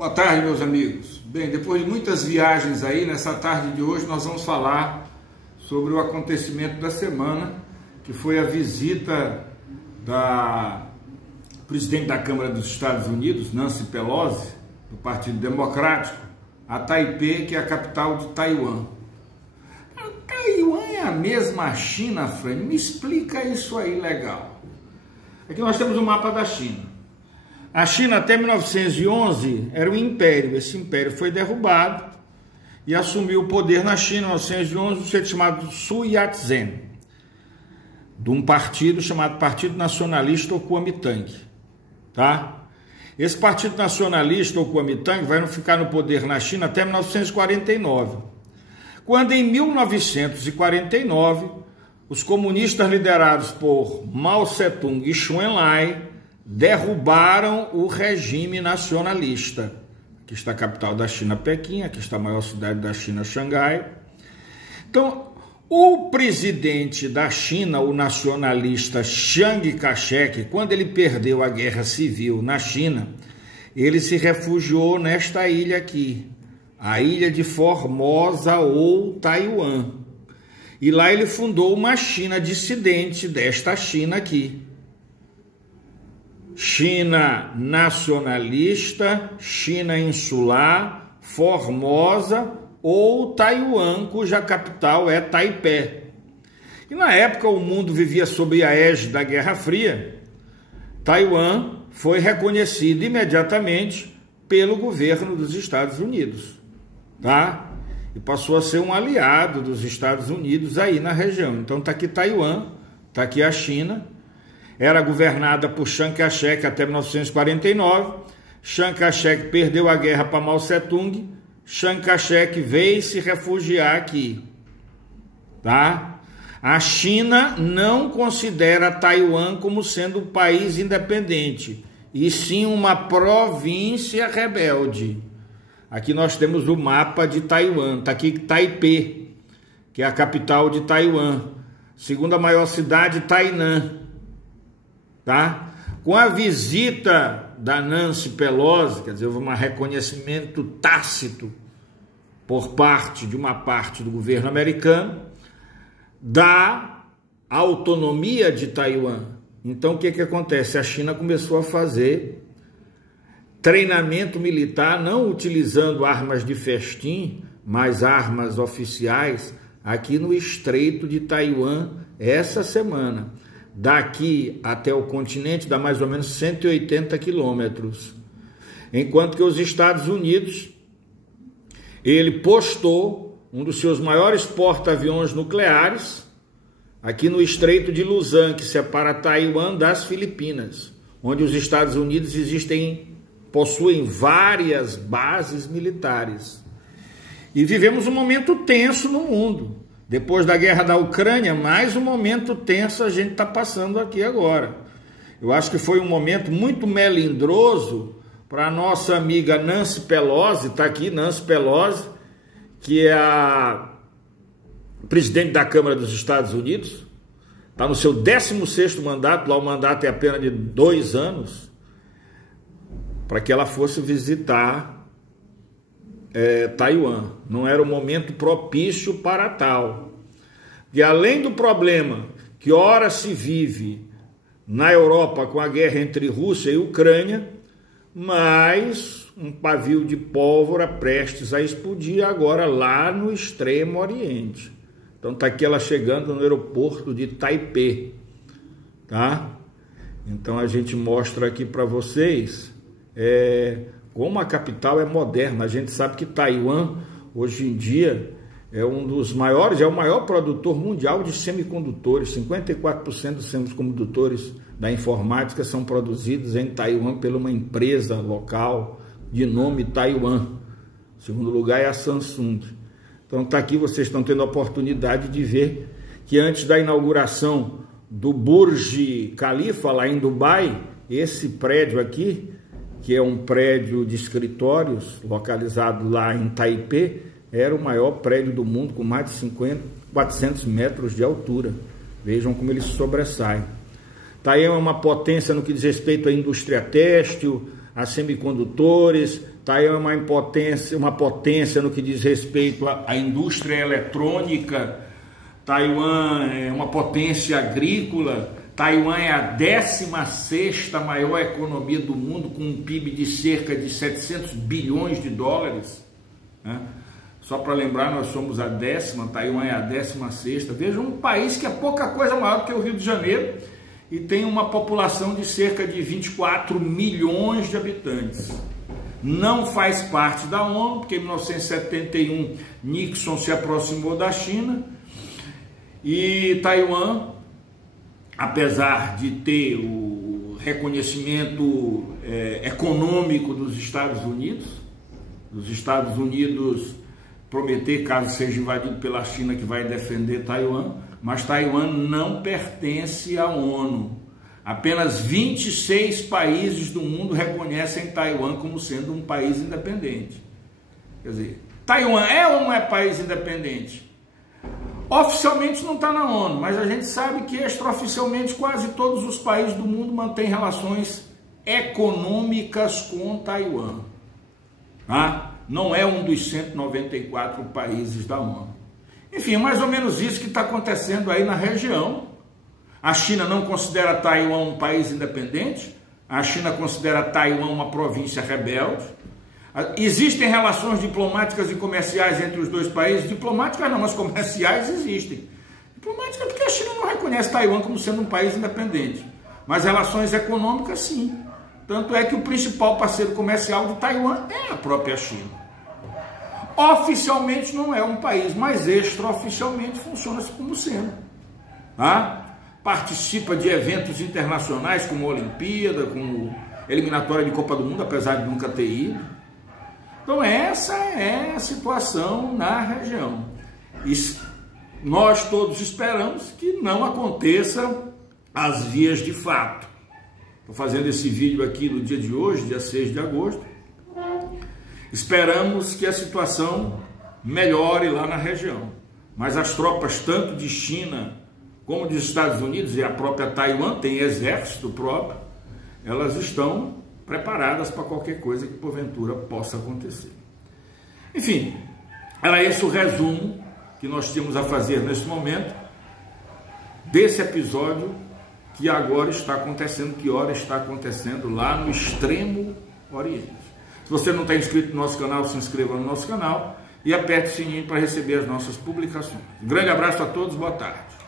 Boa tarde, meus amigos. Bem, depois de muitas viagens aí, nessa tarde de hoje nós vamos falar sobre o acontecimento da semana, que foi a visita da presidente da Câmara dos Estados Unidos, Nancy Pelosi, do Partido Democrático, a Taipei, que é a capital de Taiwan. Taiwan é a mesma China, Fran? Me explica isso aí legal. Aqui nós temos o mapa da China. A China até 1911 era um império. Esse império foi derrubado e assumiu o poder na China em 1911 um sujeito chamado Sun Yat-sen, de um partido chamado Partido Nacionalista ou Kuomintang, tá? Esse Partido Nacionalista ou Kuomintang vai ficar no poder na China até 1949, quando em 1949 os comunistas liderados por Mao Tse-tung e Chou En-lai derrubaram o regime nacionalista. Aqui está a capital da China, Pequim, aqui está a maior cidade da China, Xangai. Então, o presidente da China, o nacionalista Chiang Kai-shek, quando ele perdeu a guerra civil na China, ele se refugiou nesta ilha aqui, a ilha de Formosa ou Taiwan. E lá ele fundou uma China dissidente desta China aqui. China nacionalista, China insular, Formosa ou Taiwan, cuja capital é Taipei. E na época o mundo vivia sob a égide da Guerra Fria. Taiwan foi reconhecido imediatamente pelo governo dos Estados Unidos, tá? E passou a ser um aliado dos Estados Unidos aí na região. Então está aqui Taiwan, está aqui a China. Era governada por Chiang Kai-shek até 1949. Chiang Kai-shek perdeu a guerra para Mao Tse-tung. Chiang Kai-shek veio se refugiar aqui, tá? A China não considera Taiwan como sendo um país independente, e sim uma província rebelde. Aqui nós temos o mapa de Taiwan. Está aqui Taipei, que é a capital de Taiwan. Segunda maior cidade, Tainan. Tá? Com a visita da Nancy Pelosi, quer dizer, houve um reconhecimento tácito por parte de uma parte do governo americano da autonomia de Taiwan. Então o que acontece? A China começou a fazer treinamento militar, não utilizando armas de festim, mas armas oficiais, aqui no Estreito de Taiwan essa semana. Daqui até o continente dá mais ou menos 180 quilômetros. Enquanto que os Estados Unidos, ele postou um dos seus maiores porta-aviões nucleares aqui no Estreito de Luzon, que separa Taiwan das Filipinas, onde os Estados Unidos possuem várias bases militares. E vivemos um momento tenso no mundo. Depois da guerra da Ucrânia, mais um momento tenso a gente está passando aqui agora. Eu acho que foi um momento muito melindroso para a nossa amiga Nancy Pelosi, está aqui Nancy Pelosi, que é a presidente da Câmara dos Estados Unidos, está no seu 16º mandato, lá o mandato é apenas de 2 anos, para que ela fosse visitar Taiwan. Não era o momento propício para tal. E além do problema que ora se vive na Europa com a guerra entre Rússia e Ucrânia, mais um pavio de pólvora prestes a explodir agora lá no Extremo Oriente. Então está aqui ela chegando no aeroporto de Taipei, tá? Então a gente mostra aqui para vocês como a capital é moderna. A gente sabe que Taiwan, hoje em dia, é um dos maiores, é o maior produtor mundial de semicondutores. 54% dos semicondutores da informática são produzidos em Taiwan por uma empresa local de nome Taiwan. Em segundo lugar é a Samsung. Então está aqui, vocês estão tendo a oportunidade de ver que antes da inauguração do Burj Khalifa, lá em Dubai, esse prédio aqui, que é um prédio de escritórios localizado lá em Taipei, era o maior prédio do mundo, com mais de 400 metros de altura. Vejam como ele se sobressai. Taiwan é uma potência no que diz respeito à indústria têxtil, a semicondutores, Taiwan é uma potência no que diz respeito à indústria eletrônica. Taiwan é uma potência agrícola. Taiwan é a 16ª maior economia do mundo, com um PIB de cerca de 700 bilhões de dólares. Né? Só para lembrar, nós somos a 10ª, Taiwan é a 16ª. Veja, um país que é pouca coisa maior do que o Rio de Janeiro e tem uma população de cerca de 24 milhões de habitantes. Não faz parte da ONU, porque em 1971 Nixon se aproximou da China e Taiwan, apesar de ter o reconhecimento econômico dos Estados Unidos prometer, caso seja invadido pela China, que vai defender Taiwan, mas Taiwan não pertence à ONU. Apenas 26 países do mundo reconhecem Taiwan como sendo um país independente. Quer dizer, Taiwan é ou não é país independente? Oficialmente não está na ONU, mas a gente sabe que extraoficialmente quase todos os países do mundo mantêm relações econômicas com Taiwan. Tá? Não é um dos 194 países da ONU. Enfim, mais ou menos isso que está acontecendo aí na região. A China não considera Taiwan um país independente, a China considera Taiwan uma província rebelde. Existem relações diplomáticas e comerciais entre os dois países? Diplomáticas não, mas comerciais existem. Diplomáticas porque a China não reconhece Taiwan como sendo um país independente. Mas relações econômicas, sim. Tanto é que o principal parceiro comercial de Taiwan é a própria China. Oficialmente não é um país, mas extraoficialmente funciona como sendo. Tá? Participa de eventos internacionais como a Olimpíada, como eliminatória de Copa do Mundo, apesar de nunca ter ido. Então essa é a situação na região. E nós todos esperamos que não aconteça as vias de fato. Estou fazendo esse vídeo aqui no dia de hoje, dia 6 de agosto. Esperamos que a situação melhore lá na região. Mas as tropas, tanto de China como dos Estados Unidos, e a própria Taiwan tem exército próprio, elas estão preparadas para qualquer coisa que porventura possa acontecer. Enfim, era esse o resumo que nós tínhamos a fazer nesse momento desse episódio que agora está acontecendo, que hora está acontecendo lá no Extremo Oriente. Se você não está inscrito no nosso canal, se inscreva no nosso canal e aperte o sininho para receber as nossas publicações. Um grande abraço a todos, boa tarde.